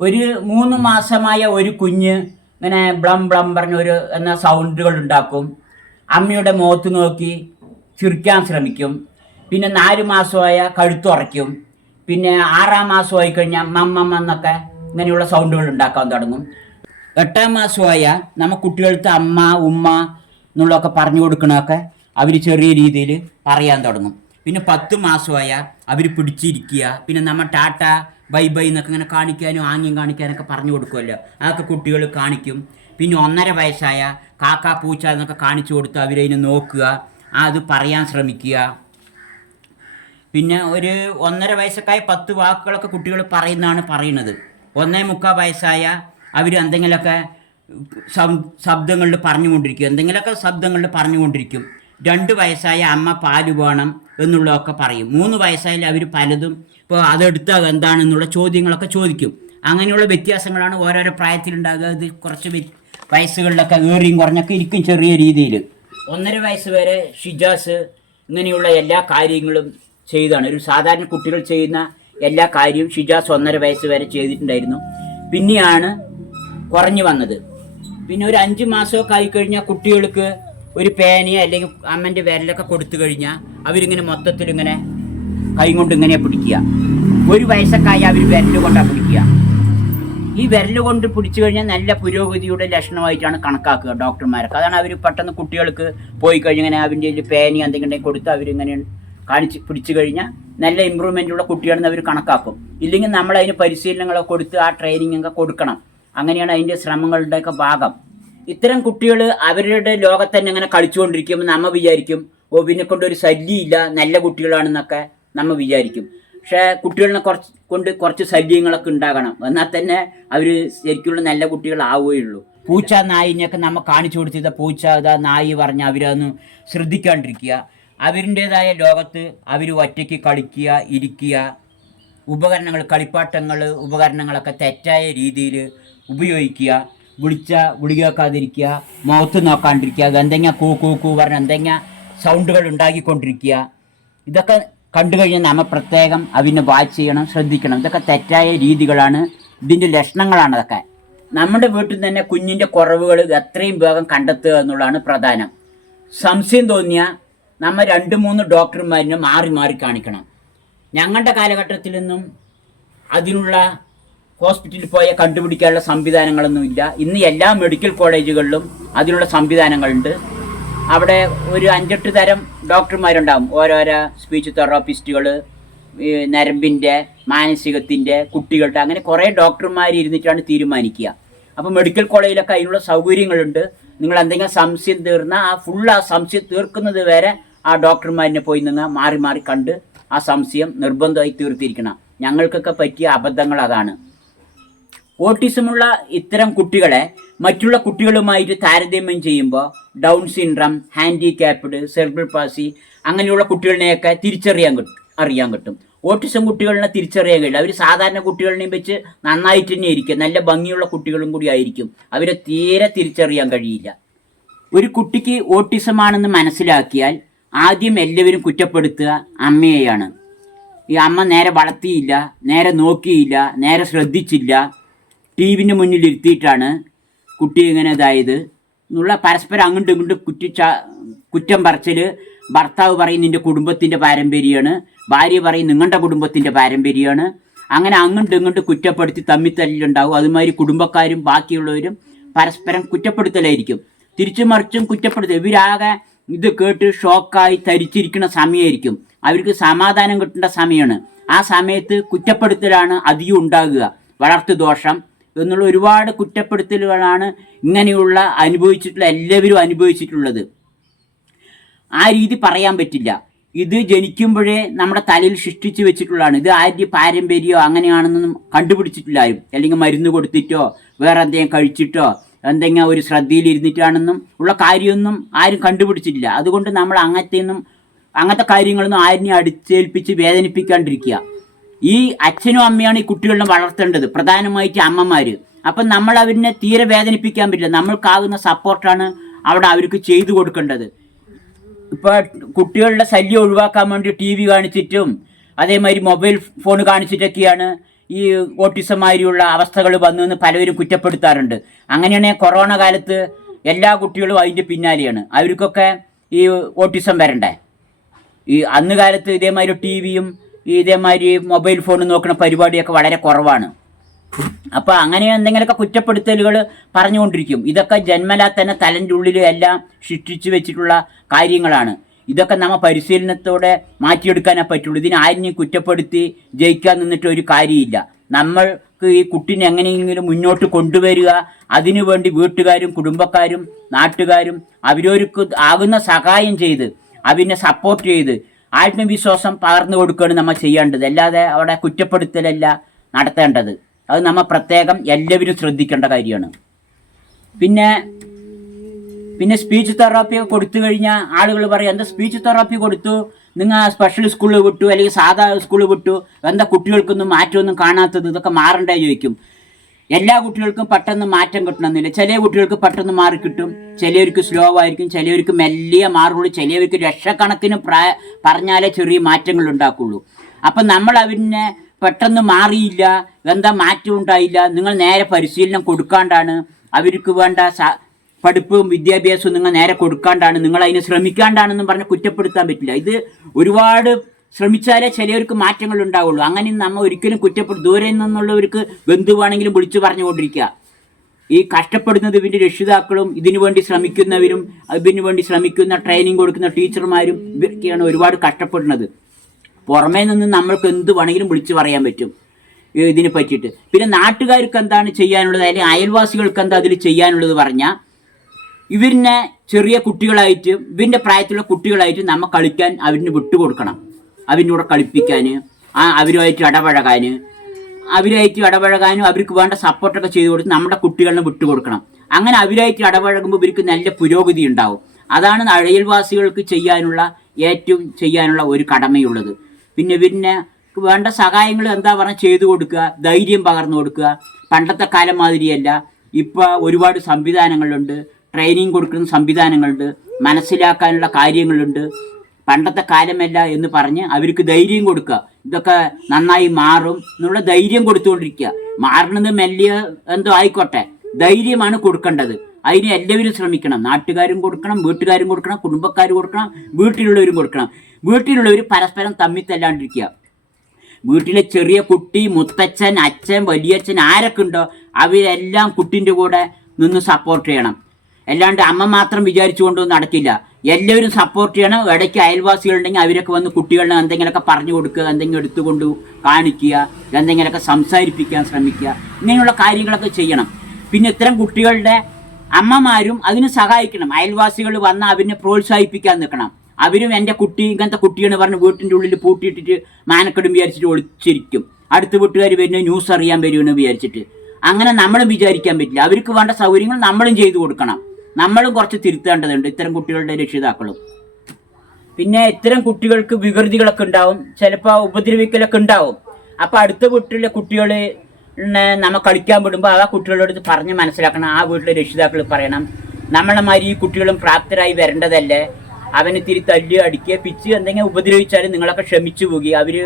ഒരു മൂന്ന് മാസമായ ഒരു കുഞ്ഞ് ഇങ്ങനെ ബ്ലം ബ്ലം പറഞ്ഞ ഒരു എന്ന സൗണ്ടുകൾ ഉണ്ടാക്കും. അമ്മയുടെ മുഖത്ത് നോക്കി ചുരുക്കാൻ ശ്രമിക്കും. പിന്നെ നാല് മാസമായ കഴുത്തുറയ്ക്കും പിന്നെ ആറാം മാസമായി കഴിഞ്ഞാൽ മമ്മമ്മ എന്നൊക്കെ ഇങ്ങനെയുള്ള സൗണ്ടുകൾ ഉണ്ടാക്കാൻ തുടങ്ങും. എട്ടാം മാസമായ നമ്മ കുട്ടികൾക്ക് അമ്മ ഉമ്മ എന്നുള്ളതൊക്കെ പറഞ്ഞു കൊടുക്കണമൊക്കെ അവർ ചെറിയ രീതിയിൽ പറയാൻ തുടങ്ങും. പിന്നെ പത്ത് മാസമായ അവർ പിടിച്ചിരിക്കുക. പിന്നെ നമ്മ ടാറ്റ ബൈ ബൈ എന്നൊക്കെ ഇങ്ങനെ കാണിക്കാനും ആംഗ്യം കാണിക്കാനൊക്കെ പറഞ്ഞു കൊടുക്കുമല്ലോ അതൊക്കെ കുട്ടികൾ കാണിക്കും. പിന്നെ ഒന്നര വയസ്സായ കാക്ക പൂച്ച എന്നൊക്കെ കാണിച്ചു കൊടുത്ത് അവരതിനെ നോക്കുക അത് പറയാൻ ശ്രമിക്കുക. പിന്നെ ഒരു ഒന്നര വയസ്സൊക്കെ പത്ത് വാക്കുകളൊക്കെ കുട്ടികൾ പറയുന്നതാണ് പറയുന്നത്. ഒന്നേ മുക്കാൽ വയസ്സായ അവർ എന്തെങ്കിലുമൊക്കെ ശബ്ദങ്ങളിൽ പറഞ്ഞുകൊണ്ടിരിക്കും. എന്തെങ്കിലുമൊക്കെ ശബ്ദങ്ങളിൽ പറഞ്ഞുകൊണ്ടിരിക്കും. രണ്ട് വയസ്സായ അമ്മ പാൽ വേണം. എന്നുള്ളതൊക്കെ പറയും. മൂന്ന് വയസ്സായാലും അവർ പലതും ഇപ്പോൾ അതെടുത്താൽ എന്താണെന്നുള്ള ചോദ്യങ്ങളൊക്കെ ചോദിക്കും. അങ്ങനെയുള്ള വ്യത്യാസങ്ങളാണ് ഓരോരോ പ്രായത്തിലുണ്ടാകുക. അത് കുറച്ച് വ്യ- വയസ്സുകളിലൊക്കെ ഏറിയും കുറഞ്ഞൊക്കെ ഇരിക്കും ചെറിയ രീതിയിൽ ഒന്നര വയസ്സ് വരെ ഷിജാസ് ഇങ്ങനെയുള്ള എല്ലാ കാര്യങ്ങളും ചെയ്താണ്. ഒരു സാധാരണ കുട്ടികൾ ചെയ്യുന്ന എല്ലാ കാര്യവും ഷിജാസ് ഒന്നര വയസ്സ് വരെ ചെയ്തിട്ടുണ്ടായിരുന്നു. പിന്നെയാണ് കുറഞ്ഞു വന്നത്. പിന്നെ ഒരു അഞ്ച് മാസമൊക്കെ ആയിക്കഴിഞ്ഞാൽ കുട്ടികൾക്ക് ഒരു പേനയോ അല്ലെങ്കിൽ അമ്മന്റെ വിരലൊക്കെ കൊടുത്തു കഴിഞ്ഞാൽ അവരിങ്ങനെ മൊത്തത്തിൽ ഇങ്ങനെ കൈ കൊണ്ട് ഇങ്ങനെ പിടിക്കുക. ഒരു വയസ്സൊക്കെ അവർ വിരൽ കൊണ്ടാണ് പിടിക്കുക. ഈ വിരൽ കൊണ്ട് പിടിച്ചു കഴിഞ്ഞാൽ നല്ല പുരോഗതിയുടെ ലക്ഷണമായിട്ടാണ് കണക്കാക്കുക ഡോക്ടർമാരൊക്കെ. അതാണ് അവർ പെട്ടെന്ന് കുട്ടികൾക്ക് പോയി കഴിഞ്ഞാൽ അവന്റെ ഒരു പേനി എന്തെങ്കിലും കൊടുത്ത് അവരിങ്ങനെ കാണിച്ച് പിടിച്ചു കഴിഞ്ഞാൽ നല്ല ഇമ്പ്രൂവ്മെന്റുള്ള കുട്ടിയാണെന്ന് അവർ കണക്കാക്കും. ഇല്ലെങ്കിൽ നമ്മൾ അതിന് പരിശീലനങ്ങളൊക്കെ കൊടുത്ത് ആ ട്രെയിനിങ്ങൊക്കെ കൊടുക്കണം. അങ്ങനെയാണ് അതിന്റെ ശ്രമങ്ങളുടെയൊക്കെ ഭാഗം. ഇത്തരം കുട്ടികൾ അവരുടെ ലോകത്ത് തന്നെ ഇങ്ങനെ കളിച്ചുകൊണ്ടിരിക്കുമ്പോൾ നമ്മ വിചാരിക്കും. ഓ പിന്നെ കൊണ്ട് ഒരു ശല്യമില്ല നല്ല കുട്ടികളാണെന്നൊക്കെ നമ്മ വിചാരിക്കും. പക്ഷേ കുട്ടികളിനെ കുറച്ച് കൊണ്ട് കുറച്ച് ശല്യങ്ങളൊക്കെ ഉണ്ടാകണം. എന്നാൽ തന്നെ അവർ ശരിക്കുള്ള നല്ല കുട്ടികളാവുകയുള്ളൂ. പൂച്ച നായിനെയൊക്കെ നമ്മ കാണിച്ചു കൊടുത്തത് പൂച്ച ഇതാ നായി പറഞ്ഞ് അവരതൊന്ന് ശ്രദ്ധിക്കാണ്ടിരിക്കുക. അവരിന്റെതായ ലോകത്ത് അവർ ഒറ്റയ്ക്ക് കളിക്കുക ഇരിക്കുക. ഉപകരണങ്ങൾ കളിപ്പാട്ടങ്ങൾ ഉപകരണങ്ങളൊക്കെ തെറ്റായ രീതിയിൽ ഉപയോഗിക്കുക. വിളിച്ച വിളി കേൾക്കാതിരിക്കുക മുഖത്ത് നോക്കാണ്ടിരിക്കുക എന്തെങ്ങ കൂ കൂ കൂ പറഞ്ഞ എന്തെങ്ങ സൗണ്ടുകൾ ഉണ്ടാക്കിക്കൊണ്ടിരിക്കുക. ഇതൊക്കെ കണ്ടു കഴിഞ്ഞാൽ നമ്മൾ പ്രത്യേകം അതിനെ വാച്ച് ചെയ്യണം ശ്രദ്ധിക്കണം. ഇതൊക്കെ തെറ്റായ രീതികളാണ്. ഇതിന്റെ ലക്ഷണങ്ങളാണ് അതൊക്കെ. നമ്മുടെ വീട്ടിൽ തന്നെ കുഞ്ഞിന്റെ കുറവുകൾ എത്രയും വേഗം കണ്ടെത്തുക എന്നുള്ളതാണ് പ്രധാനം. സംശയം തോന്നിയ നമ്മൾ രണ്ട് മൂന്ന് ഡോക്ടർമാരിനെ മാറി മാറി കാണിക്കണം. ഞങ്ങളുടെ കാലഘട്ടത്തിൽ നിന്നും അതിനുള്ള ഹോസ്പിറ്റലിൽ പോയ കണ്ടുപിടിക്കാനുള്ള സംവിധാനങ്ങളൊന്നും ഇല്ല. ഇന്ന് എല്ലാ മെഡിക്കൽ കോളേജുകളിലും അതിനുള്ള സംവിധാനങ്ങളുണ്ട്. അവിടെ ഒരു അഞ്ചെട്ട് തരം ഡോക്ടർമാരുണ്ടാവും. ഓരോരോ സ്പീച്ച് തെറാപ്പിസ്റ്റുകൾ നരമ്പിന്റെ മാനസികത്തിന്റെ കുട്ടികളുടെ അങ്ങനെ കുറേ ഡോക്ടർമാർ ഇരുന്നിട്ടാണ് തീരുമാനിക്കുക. അപ്പോൾ മെഡിക്കൽ കോളേജിലൊക്കെ അതിനുള്ള സൗകര്യങ്ങളുണ്ട്. നിങ്ങൾ എന്തെങ്കിലും സംശയം തീർന്നാൽ ആ ഫുൾ ആ സംശയം തീർക്കുന്നത് വരെ ആ ഡോക്ടർമാരിനെ പോയി നിന്ന് മാറി മാറി കണ്ട് ആ സംശയം നിർബന്ധമായി തീർത്തിരിക്കണം. ഞങ്ങൾക്കൊക്കെ പറ്റിയ അബദ്ധങ്ങൾ അതാണ്. ഓട്ടിസമുള്ള ഇത്തരം കുട്ടികളെ മറ്റുള്ള കുട്ടികളുമായിട്ട് താരതമ്യം ചെയ്യുമ്പോൾ down syndrome handicapped cerebral palsy അങ്ങനെയുള്ള കുട്ടികളിനെയൊക്കെ തിരിച്ചറിയാൻ കിട്ടും അറിയാൻ കിട്ടും. ഓട്ടിസം കുട്ടികളിനെ തിരിച്ചറിയാൻ കഴിയില്ല. അവർ സാധാരണ കുട്ടികളിനെയും വെച്ച് നന്നായിട്ട് തന്നെ ഇരിക്കും. നല്ല ഭംഗിയുള്ള കുട്ടികളും കൂടി ആയിരിക്കും. അവരെ തീരെ തിരിച്ചറിയാൻ കഴിയില്ല. ഒരു കുട്ടിക്ക് ഓട്ടിസം ആണെന്ന് മനസ്സിലാക്കിയാൽ ആദ്യം എല്ലാവരും കുറ്റപ്പെടുത്തുക അമ്മയെയാണ്. ഈ അമ്മ നേരെ വളർത്തിയില്ല നേരെ നോക്കിയില്ല നേരെ ശ്രദ്ധിച്ചില്ല. ടി വിന്റെ മുന്നിൽ ഇരുത്തിയിട്ടാണ് കുട്ടി ഇങ്ങനെ ഇതായത്. എന്നുള്ള പരസ്പരം അങ്ങോട്ടും ഇങ്ങോട്ടും കുറ്റിച്ച കുറ്റം പറച്ചിൽ ഭർത്താവ് പറയും നിന്റെ കുടുംബത്തിന്റെ പാരമ്പര്യമാണ്. ഭാര്യ പറയും നിങ്ങളുടെ കുടുംബത്തിന്റെ പാരമ്പര്യമാണ്. അങ്ങനെ അങ്ങോട്ടും ഇങ്ങോട്ടും കുറ്റപ്പെടുത്തി തമ്മിത്തല്ലുണ്ടാവും അതുമാതിരി കുടുംബക്കാരും ബാക്കിയുള്ളവരും പരസ്പരം കുറ്റപ്പെടുത്തലായിരിക്കും. തിരിച്ചു മറിച്ചും കുറ്റപ്പെടുത്തൽ ഇവരാകെ ഇത് കേട്ട് ഷോക്കായി തരിച്ചിരിക്കുന്ന സമയമായിരിക്കും. അവർക്ക് സമാധാനം കിട്ടേണ്ട സമയമാണ്. ആ സമയത്ത് കുറ്റപ്പെടുത്തലാണ് അധികം ഉണ്ടാകുക. വളർത്തു ദോഷം എന്നുള്ള ഒരുപാട് കുറ്റപ്പെടുത്തലുകളാണ് ഇങ്ങനെയുള്ള അനുഭവിച്ചിട്ടുള്ള എല്ലാവരും അനുഭവിച്ചിട്ടുള്ളത്. ആ രീതി പറയാൻ പറ്റില്ല. ഇത് ജനിക്കുമ്പോഴേ നമ്മുടെ തലയിൽ സൃഷ്ടിച്ചു വെച്ചിട്ടുള്ളതാണ്. ഇത് ആരുടെ പാരമ്പര്യമോ അങ്ങനെയാണെന്നൊന്നും കണ്ടുപിടിച്ചിട്ടില്ല ആരും അല്ലെങ്കിൽ മരുന്ന് കൊടുത്തിട്ടോ വേറെ എന്തെങ്കിലും കഴിച്ചിട്ടോ എന്തെങ്കിലും ഒരു ശ്രദ്ധയിൽ ഇരുന്നിട്ടാണെന്നും ഉള്ള കാര്യമൊന്നും ആരും കണ്ടുപിടിച്ചിട്ടില്ല. അതുകൊണ്ട് നമ്മൾ അങ്ങനത്തെ ഒന്നും അങ്ങനത്തെ കാര്യങ്ങളൊന്നും ആരിനെ അടിച്ചേൽപ്പിച്ച് വേദനിപ്പിക്കാണ്ടിരിക്കുക. ഈ അച്ഛനും അമ്മയാണ് ഈ കുട്ടികളെ വളർത്തേണ്ടത് പ്രധാനമായിട്ട് അമ്മമാര്. അപ്പം നമ്മൾ അവരിനെ തീരെ വേദനിപ്പിക്കാൻ പറ്റില്ല. നമ്മൾക്കാകുന്ന സപ്പോർട്ടാണ് അവിടെ അവർക്ക് ചെയ്തു കൊടുക്കേണ്ടത്. ഇപ്പോൾ കുട്ടികളുടെ ശല്യം ഒഴിവാക്കാൻ വേണ്ടി ടി വി കാണിച്ചിട്ടും അതേമാതിരി മൊബൈൽ ഫോൺ കാണിച്ചിട്ടൊക്കെയാണ് ഈ ഓട്ടിസം മാതിരിയുള്ള അവസ്ഥകൾ വന്നതെന്ന് പലവരും കുറ്റപ്പെടുത്താറുണ്ട്. അങ്ങനെയാണെങ്കിൽ കൊറോണ കാലത്ത് എല്ലാ കുട്ടികളും അതിന്റെ പിന്നാലെയാണ്. അവർക്കൊക്കെ ഈ ഓട്ടിസം വരണ്ടേ? ഈ അന്ന് കാലത്ത് ഇതേമാതിരി ടി വിയും ഇതേമാതിരി മൊബൈൽ ഫോൺ നോക്കുന്ന പരിപാടിയൊക്കെ വളരെ കുറവാണ്. അപ്പോൾ അങ്ങനെ എന്തെങ്കിലുമൊക്കെ കുറ്റപ്പെടുത്തലുകൾ പറഞ്ഞുകൊണ്ടിരിക്കും. ഇതൊക്കെ ജന്മലാ തന്നെ തലന്റെ ഉള്ളിൽ എല്ലാം സൃഷ്ടിച്ചു വെച്ചിട്ടുള്ള കാര്യങ്ങളാണ്. ഇതൊക്കെ നമ്മ പരിശീലനത്തോടെ മാറ്റിയെടുക്കാനേ പറ്റുള്ളൂ. ഇതിനെ ആരെയും കുറ്റപ്പെടുത്തി ജയിക്കാൻ നിന്നിട്ട് ഒരു കാര്യമില്ല. നമ്മൾക്ക് ഈ കുട്ടീനെ എങ്ങനെയെങ്കിലും മുന്നോട്ട് കൊണ്ടുവരിക. അതിനുവേണ്ടി വീട്ടുകാരും കുടുംബക്കാരും നാട്ടുകാരും അവരവർക്ക് ആകുന്ന സഹായം ചെയ്ത് അവനെ സപ്പോർട്ട് ചെയ്ത് ആത്മവിശ്വാസം പകർന്നു കൊടുക്കുകയാണ് നമ്മൾ ചെയ്യേണ്ടത്. അല്ലാതെ അവിടെ കുറ്റപ്പെടുത്തലല്ല നടത്തേണ്ടത്. അത് നമ്മൾ പ്രത്യേകം എല്ലാവരും ശ്രദ്ധിക്കേണ്ട കാര്യമാണ്. പിന്നെ പിന്നെ സ്പീച്ച് തെറാപ്പി കൊടുത്തു കഴിഞ്ഞാൽ ആളുകൾ പറയും എന്താ സ്പീച്ച് തെറാപ്പി കൊടുത്തു? നിങ്ങൾ സ്പെഷ്യൽ സ്കൂളിൽ വിട്ടു അല്ലെങ്കിൽ സാധാ സ്കൂളിൽ വിട്ടു എന്താ കുട്ടികൾക്കൊന്നും മാറ്റമൊന്നും കാണാത്തത്? ഇതൊക്കെ മാറണ്ടേ? ചോദിക്കും. എല്ലാ കുട്ടികൾക്കും പെട്ടെന്ന് മാറ്റം കിട്ടണമെന്നില്ല. ചില കുട്ടികൾക്ക് പെട്ടെന്ന് മാറി കിട്ടും. ചിലവർക്ക് സ്ലോ ആയിരിക്കും. ചിലവർക്ക് മെല്ലിയ മാറുള്ളൂ. ചിലവർക്ക് ലക്ഷക്കണക്കിന് പ്രായ പറഞ്ഞാലേ ചെറിയ മാറ്റങ്ങൾ ഉണ്ടാക്കുള്ളൂ. അപ്പം നമ്മൾ അവരിനെ പെട്ടെന്ന് മാറിയില്ല. എന്താ മാറ്റം ഉണ്ടായില്ല. നിങ്ങൾ നേരെ പരിശീലനം കൊടുക്കാണ്ടാണ്. അവർക്ക് വേണ്ട പഠിപ്പും വിദ്യാഭ്യാസവും നിങ്ങൾ നേരെ കൊടുക്കാണ്ടാണ്. നിങ്ങൾ അതിനെ ശ്രമിക്കാണ്ടാണെന്നും പറഞ്ഞ് കുറ്റപ്പെടുത്താൻ പറ്റില്ല. ഇത് ഒരുപാട് ശ്രമിച്ചാലേ ചിലവർക്ക് മാറ്റങ്ങൾ ഉണ്ടാവുള്ളൂ. അങ്ങനെ നമ്മൾ ഒരിക്കലും കുറ്റപ്പെടും ദൂരെ നിന്നുള്ളവർക്ക് ബന്ധുവാണെങ്കിലും വിളിച്ചു പറഞ്ഞുകൊണ്ടിരിക്കുക. ഈ കഷ്ടപ്പെടുന്നത് ഇവന്റെ രക്ഷിതാക്കളും ഇതിനു വേണ്ടി ശ്രമിക്കുന്നവരും ഇതിനു വേണ്ടി ശ്രമിക്കുന്ന ട്രെയിനിങ് കൊടുക്കുന്ന ടീച്ചർമാരും ഇവരൊക്കെയാണ് ഒരുപാട് കഷ്ടപ്പെടുന്നത്. പുറമേ നിന്ന് നമ്മൾക്ക് എന്ത് വേണമെങ്കിലും വിളിച്ചു പറയാൻ പറ്റും. ഇതിനെ പറ്റിയിട്ട്. പിന്നെ നാട്ടുകാർക്ക് എന്താണ് ചെയ്യാനുള്ളത്? അല്ലെങ്കിൽ അയൽവാസികൾക്ക് എന്താ അതിൽ ചെയ്യാനുള്ളത് പറഞ്ഞാൽ ഇവരിനെ ചെറിയ കുട്ടികളായിട്ട് ഇവരിന്റെ പ്രായത്തിലുള്ള കുട്ടികളായിട്ട് നമ്മൾ കളിക്കാൻ അവരിന് വിട്ടുകൊടുക്കണം. അവരിന്റെ കൂടെ കളിപ്പിക്കാൻ ആ അവരുമായിട്ട് ഇടപഴകാൻ അവരുമായിട്ട് ഇടപഴകാനും അവർക്ക് വേണ്ട സപ്പോർട്ടൊക്കെ ചെയ്ത് കൊടുത്ത് നമ്മുടെ കുട്ടികളെ വിട്ടുകൊടുക്കണം. അങ്ങനെ അവരുമായിട്ട് ഇടപഴകുമ്പോൾ ഇവർക്ക് നല്ല പുരോഗതി ഉണ്ടാവും. അതാണ് അഴയൽവാസികൾക്ക് ചെയ്യാനുള്ള ഏറ്റവും ചെയ്യാനുള്ള ഒരു കടമയുള്ളത്. പിന്നെ പിന്നെ വേണ്ട സഹായങ്ങൾ എന്താ പറഞ്ഞാൽ ചെയ്തു കൊടുക്കുക ധൈര്യം പകർന്നു കൊടുക്കുക. പണ്ടത്തെ കാലം മാതിരിയല്ല. ഇപ്പോൾ ഒരുപാട് സംവിധാനങ്ങളുണ്ട്. ട്രെയിനിങ് കൊടുക്കുന്ന സംവിധാനങ്ങളുണ്ട്. മനസ്സിലാക്കാനുള്ള കാര്യങ്ങളുണ്ട്. പണ്ടത്തെ കാലമല്ല എന്ന് പറഞ്ഞ് അവർക്ക് ധൈര്യം കൊടുക്കുക. ഇതൊക്കെ നന്നായി മാറും എന്നുള്ള ധൈര്യം കൊടുത്തുകൊണ്ടിരിക്കുക. മാറണത് മെല്ലിയ എന്തോ ആയിക്കോട്ടെ. ധൈര്യമാണ് കൊടുക്കേണ്ടത്. അതിന് എല്ലാവരും ശ്രമിക്കണം. നാട്ടുകാരും കൊടുക്കണം വീട്ടുകാരും കൊടുക്കണം കുടുംബക്കാർ കൊടുക്കണം വീട്ടിലുള്ളവരും കൊടുക്കണം. വീട്ടിലുള്ളവർ പരസ്പരം തമ്മിൽ തല്ലാണ്ടിരിക്കുക. വീട്ടിലെ ചെറിയ കുട്ടി മുത്തച്ഛൻ അച്ഛൻ വലിയച്ഛൻ ആരൊക്കെ ഉണ്ടോ അവരെല്ലാം കുട്ടിന്റെ കൂടെ നിന്ന് സപ്പോർട്ട് ചെയ്യണം. അല്ലാണ്ട് അമ്മ മാത്രം വിചാരിച്ചുകൊണ്ട് നടക്കില്ല. എല്ലാവരും സപ്പോർട്ട് ചെയ്യണം. ഇടയ്ക്ക് അയൽവാസികളുണ്ടെങ്കിൽ അവരൊക്കെ വന്ന് കുട്ടികളെ എന്തെങ്കിലുമൊക്കെ പറഞ്ഞു കൊടുക്കുക എന്തെങ്കിലും എടുത്തുകൊണ്ട് കാണിക്കുക എന്തെങ്കിലുമൊക്കെ സംസാരിപ്പിക്കാൻ ശ്രമിക്കുക ഇങ്ങനെയുള്ള കാര്യങ്ങളൊക്കെ ചെയ്യണം. പിന്നെ ഇത്തരം കുട്ടികളുടെ അമ്മമാരും അതിന് സഹായിക്കണം. അയൽവാസികൾ വന്ന് അവരിനെ പ്രോത്സാഹിപ്പിക്കാൻ നിൽക്കണം. അവരും എന്റെ കുട്ടി ഇങ്ങനത്തെ കുട്ടിയാണ് പറഞ്ഞ് വീട്ടിന്റെ ഉള്ളിൽ പൂട്ടിയിട്ടിട്ട് മാനക്കെടും വിചാരിച്ചിട്ട് ഒളിച്ചിരിക്കും. അടുത്ത വീട്ടുകാർ വരുന്ന ന്യൂസ് അറിയാൻ വരുമെന്ന് വിചാരിച്ചിട്ട്. അങ്ങനെ നമ്മളും വിചാരിക്കാൻ പറ്റില്ല. അവർക്ക് വേണ്ട സൗകര്യങ്ങൾ നമ്മളും ചെയ്തു കൊടുക്കണം. നമ്മളും കുറച്ച് തിരുത്തേണ്ടതുണ്ട് ഇത്തരം കുട്ടികളുടെ രക്ഷിതാക്കളും. പിന്നെ ഇത്തരം കുട്ടികൾക്ക് വികൃതികളൊക്കെ ഉണ്ടാവും ചിലപ്പോൾ ഉപദ്രവിക്കലൊക്കെ ഉണ്ടാവും. അപ്പോൾ അടുത്ത വീട്ടിലെ കുട്ടികൾ നമ്മ കളിക്കാൻ വിടുമ്പോൾ ആ കുട്ടികളോട് പറഞ്ഞ് മനസ്സിലാക്കണം ആ വീട്ടിലെ രക്ഷിതാക്കൾ പറയണം. നമ്മളെ മാതിരി ഈ കുട്ടികളും പ്രാപ്തരായി വരേണ്ടതല്ലേ? അവന് തിരി തല്ലി അടിക്കുക പിച്ച് എന്തെങ്കിലും ഉപദ്രവിച്ചാലും നിങ്ങളൊക്കെ ക്ഷമിച്ചു പോകുക. അവർ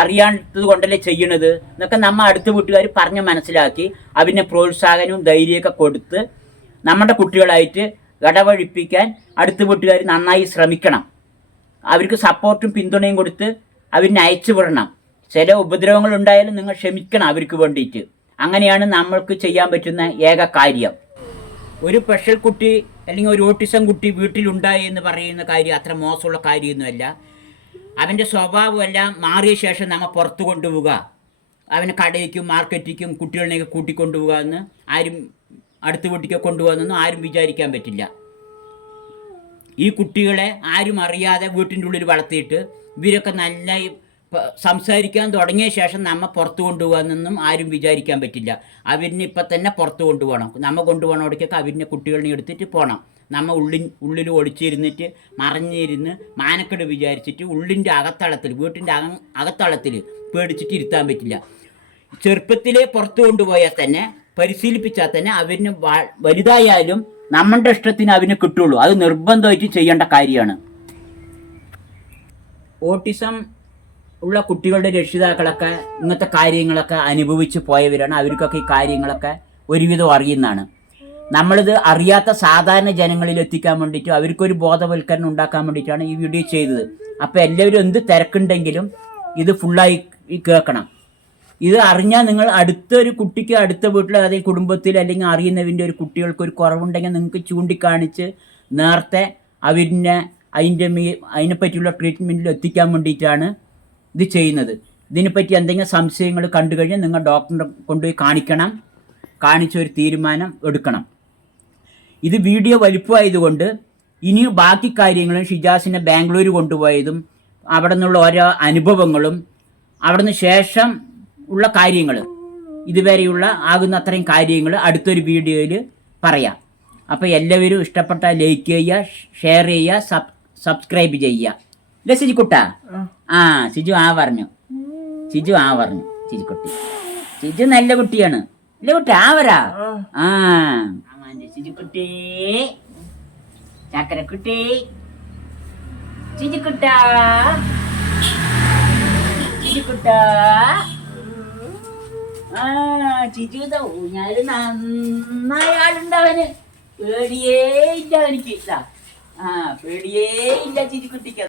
അറിയാത്തത് കൊണ്ടല്ലേ ചെയ്യണത്? എന്നൊക്കെ നമ്മ അടുത്ത വീട്ടുകാർ പറഞ്ഞ് മനസ്സിലാക്കി അവനെ പ്രോത്സാഹനവും ധൈര്യമൊക്കെ കൊടുത്ത് നമ്മുടെ കുട്ടികളായിട്ട് ഇടവഴിപ്പിക്കാൻ അടുത്ത വീട്ടുകാർ നന്നായി ശ്രമിക്കണം. അവർക്ക് സപ്പോർട്ടും പിന്തുണയും കൊടുത്ത് അവരിനെ അയച്ചു വിടണം. ചില ഉപദ്രവങ്ങൾ ഉണ്ടായാലും നിങ്ങൾ ക്ഷമിക്കണം അവർക്ക് വേണ്ടിയിട്ട്. അങ്ങനെയാണ് നമ്മൾക്ക് ചെയ്യാൻ പറ്റുന്ന ഏക കാര്യം. ഒരു സ്പെഷ്യൽ കുട്ടി അല്ലെങ്കിൽ ഒരു ഓട്ടിസം കുട്ടി വീട്ടിലുണ്ടായി എന്ന് പറയുന്ന കാര്യം അത്ര മോശമുള്ള കാര്യമൊന്നുമല്ല. അവന്റെ സ്വഭാവമെല്ലാം മാറിയ ശേഷം നമ്മൾ പുറത്തു കൊണ്ടുപോവുക. അവനെ കടയിലേക്കും മാർക്കറ്റിക്കും കുട്ടികളിലേക്ക് കൂട്ടിക്കൊണ്ടുപോകുക എന്ന് ആരും അടുത്ത വീട്ടിലേക്ക് കൊണ്ടുപോകുന്നു ആരും വിചാരിക്കാൻ പറ്റില്ല. ഈ കുട്ടികളെ ആരും അറിയാതെ വീട്ടിന്റെ ഉള്ളിൽ വളർത്തിയിട്ട് ഇവരൊക്കെ നല്ല സംസാരിക്കാൻ തുടങ്ങിയ ശേഷം നമ്മ പുറത്ത് കൊണ്ടുപോകാമെന്നൊന്നും ആരും വിചാരിക്കാൻ പറ്റില്ല. അവരിനെ ഇപ്പം തന്നെ പുറത്ത് കൊണ്ടുപോകണം. നമ്മ കൊണ്ടുപോകണോടേക്കൊക്കെ അവരിനെ കുട്ടികളിനെ എടുത്തിട്ട് പോകണം. നമ്മ ഉള്ളിൻ ഉള്ളിൽ ഒളിച്ചിരുന്നിട്ട് മറഞ്ഞിരുന്ന് മാനക്കെട് വിചാരിച്ചിട്ട് ഉള്ളിന്റെ അകത്തളത്തിൽ വീട്ടിന്റെ അക അകത്തളത്തിൽ പേടിച്ചിട്ട് ഇരുത്താൻ പറ്റില്ല. ചെറുപ്പത്തിലേ പുറത്ത് കൊണ്ടുപോയാൽ തന്നെ പരിശീലിപ്പിച്ചാൽ തന്നെ അവന് വലുതായാലും നമ്മളുടെ ഇഷ്ടത്തിന് അവന് കിട്ടുള്ളൂ. അത് നിർബന്ധമായിട്ട് ചെയ്യേണ്ട കാര്യമാണ്. ഓട്ടിസം ഉള്ള കുട്ടികളുടെ രക്ഷിതാക്കളൊക്കെ ഇങ്ങനത്തെ കാര്യങ്ങളൊക്കെ അനുഭവിച്ച് പോയവരാണ്. അവർക്കൊക്കെ ഈ കാര്യങ്ങളൊക്കെ ഒരുവിധം അറിയുന്നതാണ്. നമ്മളിത് അറിയാത്ത സാധാരണ ജനങ്ങളിൽ എത്തിക്കാൻ വേണ്ടിയിട്ട് അവർക്കൊരു ബോധവൽക്കരണം ഉണ്ടാക്കാൻ വേണ്ടിയിട്ടാണ് ഈ വീഡിയോ ചെയ്തത്. അപ്പോൾ എല്ലാവരും എന്ത് തിരക്കുണ്ടെങ്കിലും ഇത് ഫുള്ളായി കേൾക്കണം. ഇത് അറിഞ്ഞാൽ നിങ്ങൾ അടുത്ത ഒരു കുട്ടിക്ക് അടുത്ത വീട്ടിൽ അതേ കുടുംബത്തിൽ അല്ലെങ്കിൽ അറിയുന്നവന്റെ ഒരു കുട്ടികൾക്ക് ഒരു കുറവുണ്ടെങ്കിൽ നിങ്ങൾക്ക് ചൂണ്ടിക്കാണിച്ച് നേരത്തെ അവരിനെ അതിന്റെ മീ അതിനെപ്പറ്റിയുള്ള ട്രീറ്റ്മെന്റിൽ എത്തിക്കാൻ വേണ്ടിയിട്ടാണ് ഇത് ചെയ്യുന്നത്. ഇതിനെപ്പറ്റി എന്തെങ്കിലും സംശയങ്ങൾ കണ്ടു കഴിഞ്ഞാൽ നിങ്ങൾ ഡോക്ടറിനെ കൊണ്ടുപോയി കാണിക്കണം. കാണിച്ച ഒരു തീരുമാനം എടുക്കണം. ഇത് വീഡിയോ വലിപ്പമായതുകൊണ്ട് ഇനി ബാക്കി കാര്യങ്ങളും ഷിജാസിനെ ബാംഗ്ലൂർ കൊണ്ടുപോയതും അവിടെ നിന്നുള്ള ഓരോ അനുഭവങ്ങളും അവിടുന്ന് ശേഷം ഉള്ള കാര്യങ്ങൾ ഇതുവരെയുള്ള ആകുന്ന അത്രയും കാര്യങ്ങൾ അടുത്തൊരു വീഡിയോയിൽ പറയാം. അപ്പോൾ എല്ലാവരും ഇഷ്ടപ്പെട്ട ലൈക്ക് ചെയ്യുക ഷെയർ ചെയ്യുക സബ് സബ്സ്ക്രൈബ് ചെയ്യുക. അല്ലേ സിജിക്കുട്ട ആ. സിജു ആ പറഞ്ഞു. സിജു ആ പറഞ്ഞു സിജിക്കുട്ടി സിജു നല്ല കുട്ടിയാണ്. അല്ലേ കുട്ടി? ആ വരാ. ആ. സിജിക്കുട്ടി ചക്കരക്കുട്ടി സിജിക്കുട്ട ചിരിക്കുട്ട ആ ചിരിത ഊഞ്ഞാൽ നന്നായി പേടിയേ ഇല്ല അവനിക്ക്. ഇല്ല ആ പേടിയേ ഇല്ല ചിരിക്കുട്ടിക്ക്